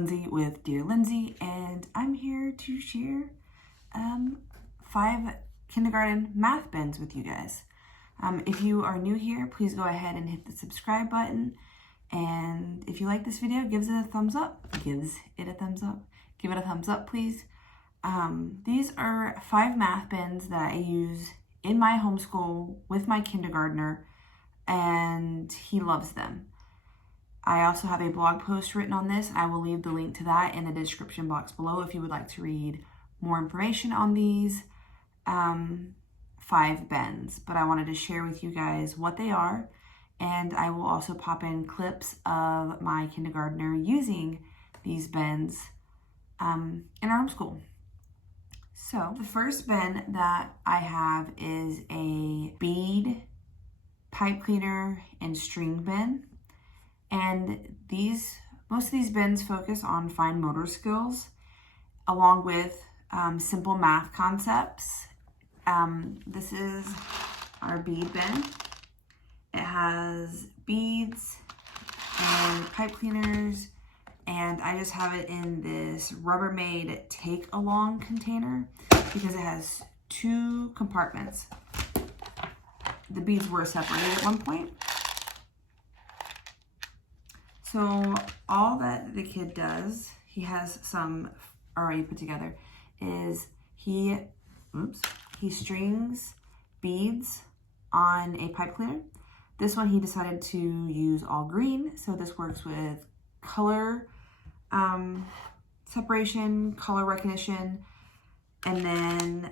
Dearlyndsey with Dearlyndsey, and I'm here to share 5 kindergarten math bins with you guys. If you are new here, please go ahead and hit the subscribe button. And if you like this video, give it a thumbs up. Give it a thumbs up, please. These are 5 math bins that I use in my homeschool with my kindergartner, and he loves them. I also have a blog post written on this, and I will leave the link to that in the description box below if you would like to read more information on these 5 bins. But I wanted to share with you guys what they are, and I will also pop in clips of my kindergartner using these bins in our homeschool. So the first bin that I have is a bead, pipe cleaner, and string bin. And most of these bins focus on fine motor skills along with simple math concepts. This is our bead bin. It has beads and pipe cleaners, and I just have it in this Rubbermaid take-along container because it has 2 compartments. The beads were separated at one point. So all that the kid does, he has some already put together, is he strings beads on a pipe cleaner. This one he decided to use all green, so this works with color separation, color recognition, and then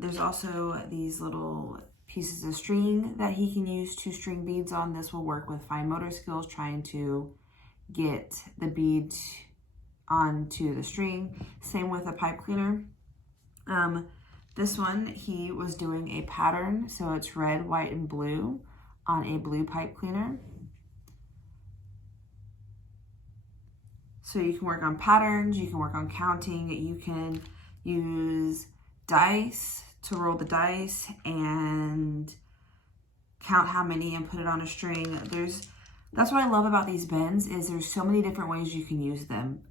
there's also these little pieces of string that he can use to string beads on. This will work with fine motor skills, trying to get the bead onto the string. Same with a pipe cleaner. This one, he was doing a pattern, so it's red, white, and blue on a blue pipe cleaner. So you can work on patterns, you can work on counting, you can use dice to roll the dice and count how many and put it on a string. That's what I love about these bins, is there's so many different ways you can use them.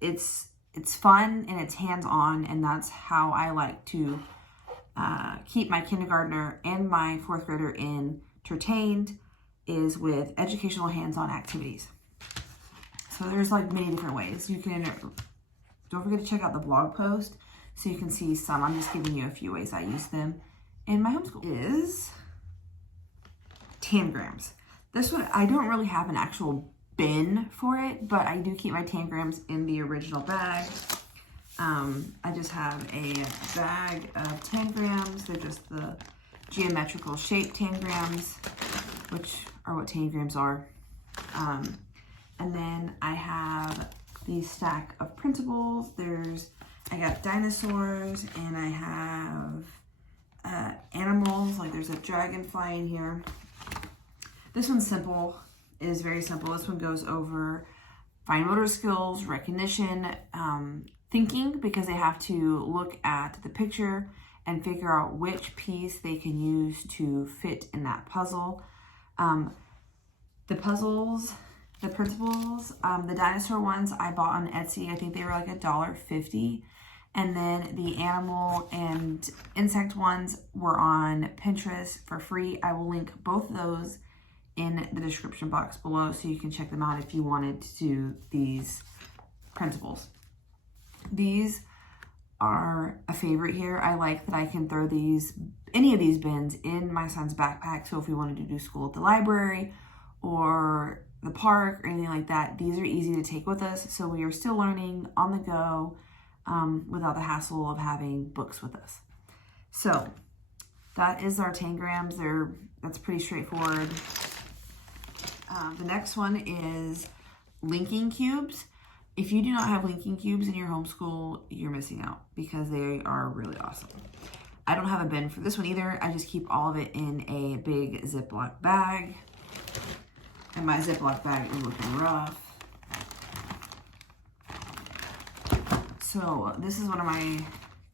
It's fun and it's hands-on, and that's how I like to keep my kindergartner and my 4th grader entertained, is with educational hands-on activities. So there's like many different ways. You can, don't forget to check out the blog post so you can see some. I'm just giving you a few ways I use them in my homeschool. Is Tangrams. This one, I don't really have an actual bin for it, but I do keep my Tangrams in the original bag. I just have a bag of Tangrams. They're just the geometrical shaped Tangrams, which are what Tangrams are. And then I have the stack of printables. I got dinosaurs, and I have animals, like there's a dragonfly in here. This one's simple, it is very simple. This one goes over fine motor skills, recognition, thinking, because they have to look at the picture and figure out which piece they can use to fit in that puzzle. The printables, the dinosaur ones I bought on Etsy. I think they were like $1.50. And then the animal and insect ones were on Pinterest for free. I will link both of those in the description box below so you can check them out if you wanted to do these printables. These are a favorite here. I like that I can throw any of these bins in my son's backpack. So if we wanted to do school at the library or the park or anything like that, these are easy to take with us. So we are still learning on the go without the hassle of having books with us. So that is our Tangrams. That's pretty straightforward. The next one is linking cubes. If you do not have linking cubes in your homeschool, you're missing out because they are really awesome. I don't have a bin for this one either. I just keep all of it in a big Ziploc bag. And my Ziploc bag is looking rough. So this is one of my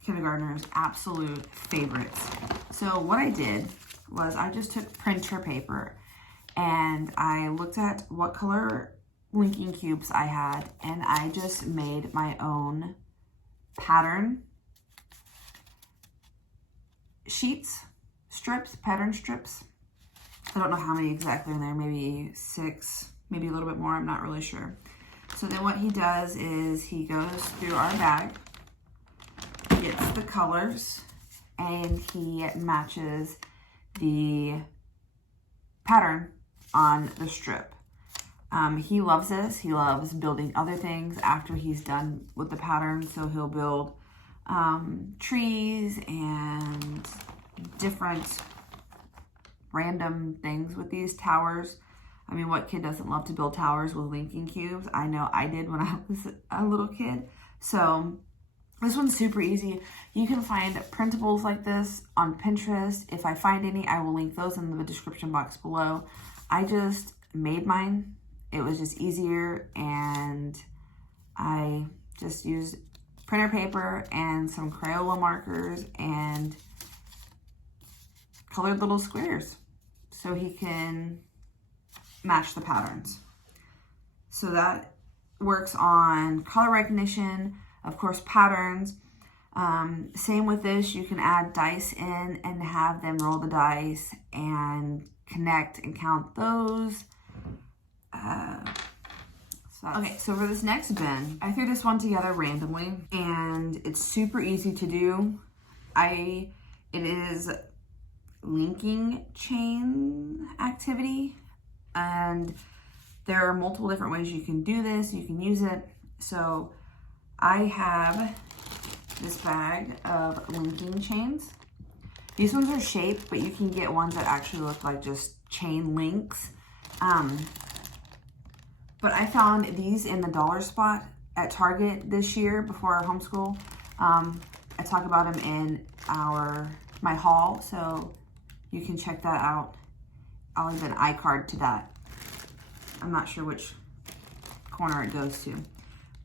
kindergartner's absolute favorites. So what I did was I just took printer paper and I looked at what color linking cubes I had, and I just made my own pattern sheets, pattern strips. I don't know how many exactly in there, maybe 6, maybe a little bit more, I'm not really sure. So then what he does is he goes through our bag, gets the colors, and he matches the pattern on the strip. He loves this. He loves building other things after he's done with the pattern. So he'll build trees and different random things with these towers. I mean, what kid doesn't love to build towers with linking cubes? I know I did when I was a little kid. So this one's super easy. You can find printables like this on Pinterest. If I find any, I will link those in the description box below. I just made mine. It was just easier, and I just used printer paper and some Crayola markers and colored little squares so he can match the patterns. So that works on color recognition, of course, patterns. Same with this, you can add dice in and have them roll the dice and connect and count those. Okay, so for this next bin, I threw this one together randomly, and it's super easy to do. It is linking chain activity, and there are multiple different ways you can do this. You can use it. So I have this bag of linking chains. These ones are shaped, but you can get ones that actually look like just chain links. But I found these in the dollar spot at Target this year before our homeschool. I talk about them in my haul, so you can check that out. I'll leave an iCard to that. I'm not sure which corner it goes to.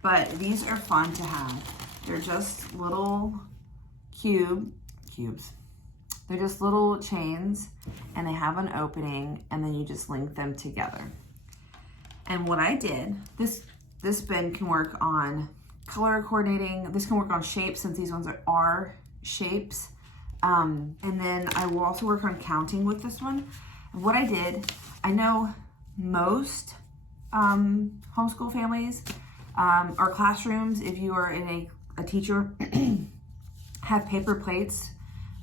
But these are fun to have. They're just little cubes. They're just little chains, and they have an opening, and then you just link them together. And what I did, this bin can work on color coordinating. This can work on shapes, since these ones are shapes. And then I will also work on counting with this one. And what I did, I know most homeschool families or classrooms, if you are in a teacher, have paper plates,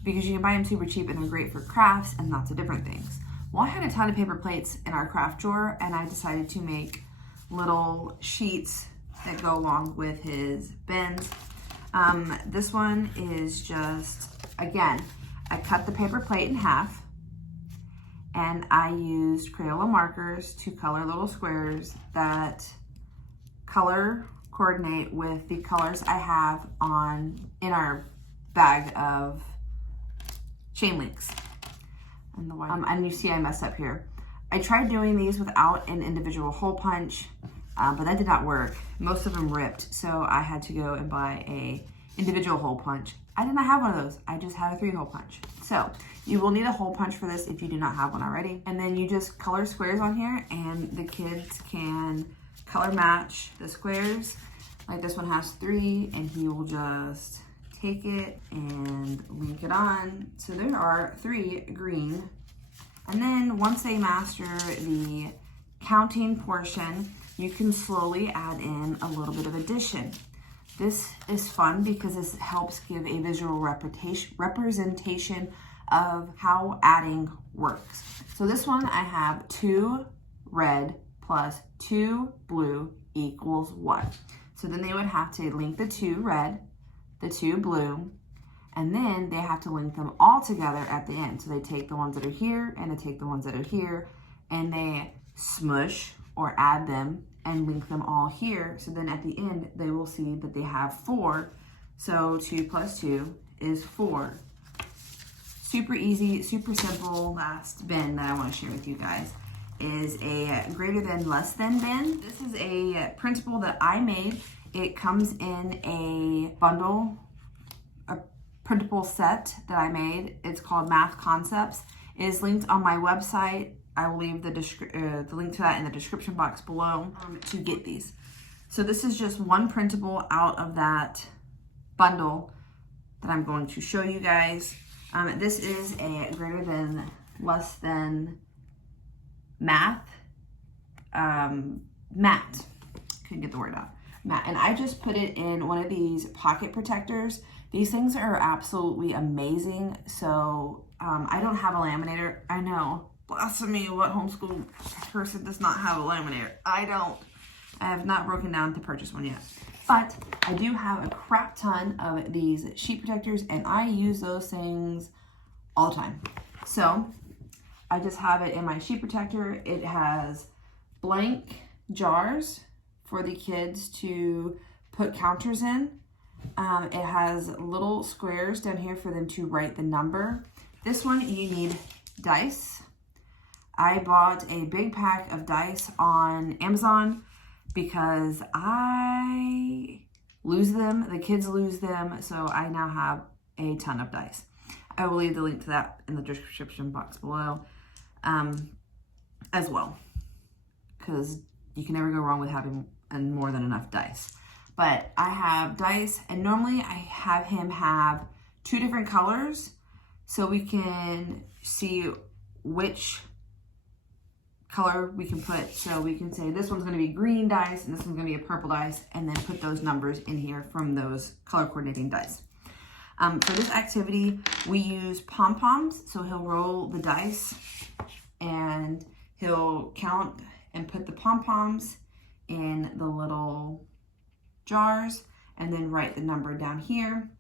because you can buy them super cheap and they're great for crafts and lots of different things. Well, I had a ton of paper plates in our craft drawer, and I decided to make little sheets that go along with his bins. This one is just, again, I cut the paper plate in half, and I used Crayola markers to color little squares that color coordinate with the colors I have in our bag of chain links. And you see I messed up here. I tried doing these without an individual hole punch, but that did not work. Most of them ripped, so I had to go and buy a individual hole punch. I did not have one of those. I just had a 3-hole punch. So you will need a hole punch for this if you do not have one already. And then you just color squares on here, and the kids can color match the squares. Like this one has 3, and he will just take it and link it on. So there are 3 green. And then once they master the counting portion, you can slowly add in a little bit of addition. This is fun because this helps give a visual representation of how adding works. So this one, I have 2 red plus 2 blue equals 1. So then they would have to link the 2 red, the 2 blue, and then they have to link them all together at the end. So they take the ones that are here, and they take the ones that are here, and they smush or add them and link them all here. So then at the end, they will see that they have 4. So 2 plus 2 is 4. Super easy, super simple. Last bin that I want to share with you guys is a greater than, less than bin. This is a printable that I made. It comes in a bundle, a printable set that I made. It's called Math Concepts. It is linked on my website I will leave the link to that in the description box below to get these. So this is just one printable out of that bundle that I'm going to show you guys. This is a greater than, less than matte. Couldn't get the word out. Matte. And I just put it in one of these pocket protectors. These things are absolutely amazing. So I don't have a laminator. I know, blasphemy, what homeschool person does not have a laminator? I have not broken down to purchase one yet. But I do have a crap ton of these sheet protectors, and I use those things all the time. So I just have it in my sheet protector. It has blank jars for the kids to put counters in. It has little squares down here for them to write the number. This one, you need dice. I bought a big pack of dice on Amazon because I lose them, the kids lose them, so I now have a ton of dice. I will leave the link to that in the description box below as well, because you can never go wrong with having more than enough dice. But I have dice, and normally I have him have 2 different colors so we can see which color we can put. So we can say this one's going to be green dice and this one's going to be a purple dice, and then put those numbers in here from those color coordinating dice. For this activity, we use pom-poms. So he'll roll the dice and he'll count and put the pom-poms in the little jars and then write the number down here.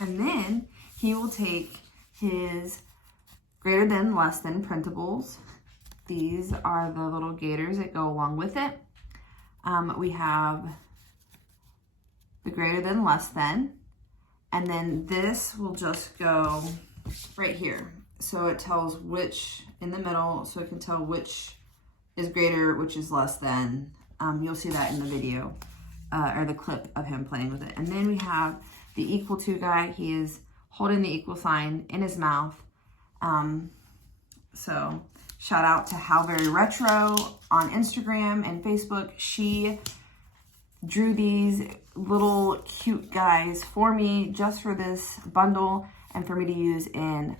And then he will take his greater than, less than printables. These are the little gators that go along with it. We have the greater than, less than, and then this will just go right here. So it tells which in the middle, so it can tell which is greater, which is less than. You'll see that in the video or the clip of him playing with it. And then we have the equal to guy. He is holding the equal sign in his mouth. So shout out to How Very Retro on Instagram and Facebook. She drew these little cute guys for me just for this bundle and for me to use in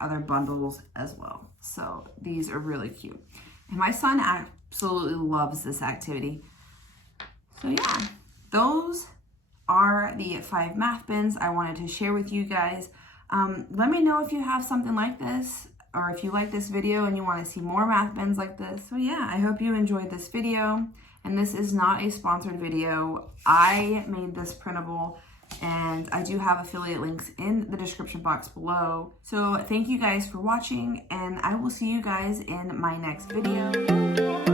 other bundles as well. So these are really cute. And my son absolutely loves this activity. So yeah, those are the 5 math bins I wanted to share with you guys. Let me know if you have something like this, or if you like this video and you want to see more math bins like this. So yeah, I hope you enjoyed this video. And this is not a sponsored video. I made this printable, and I do have affiliate links in the description box below. So thank you guys for watching, and I will see you guys in my next video.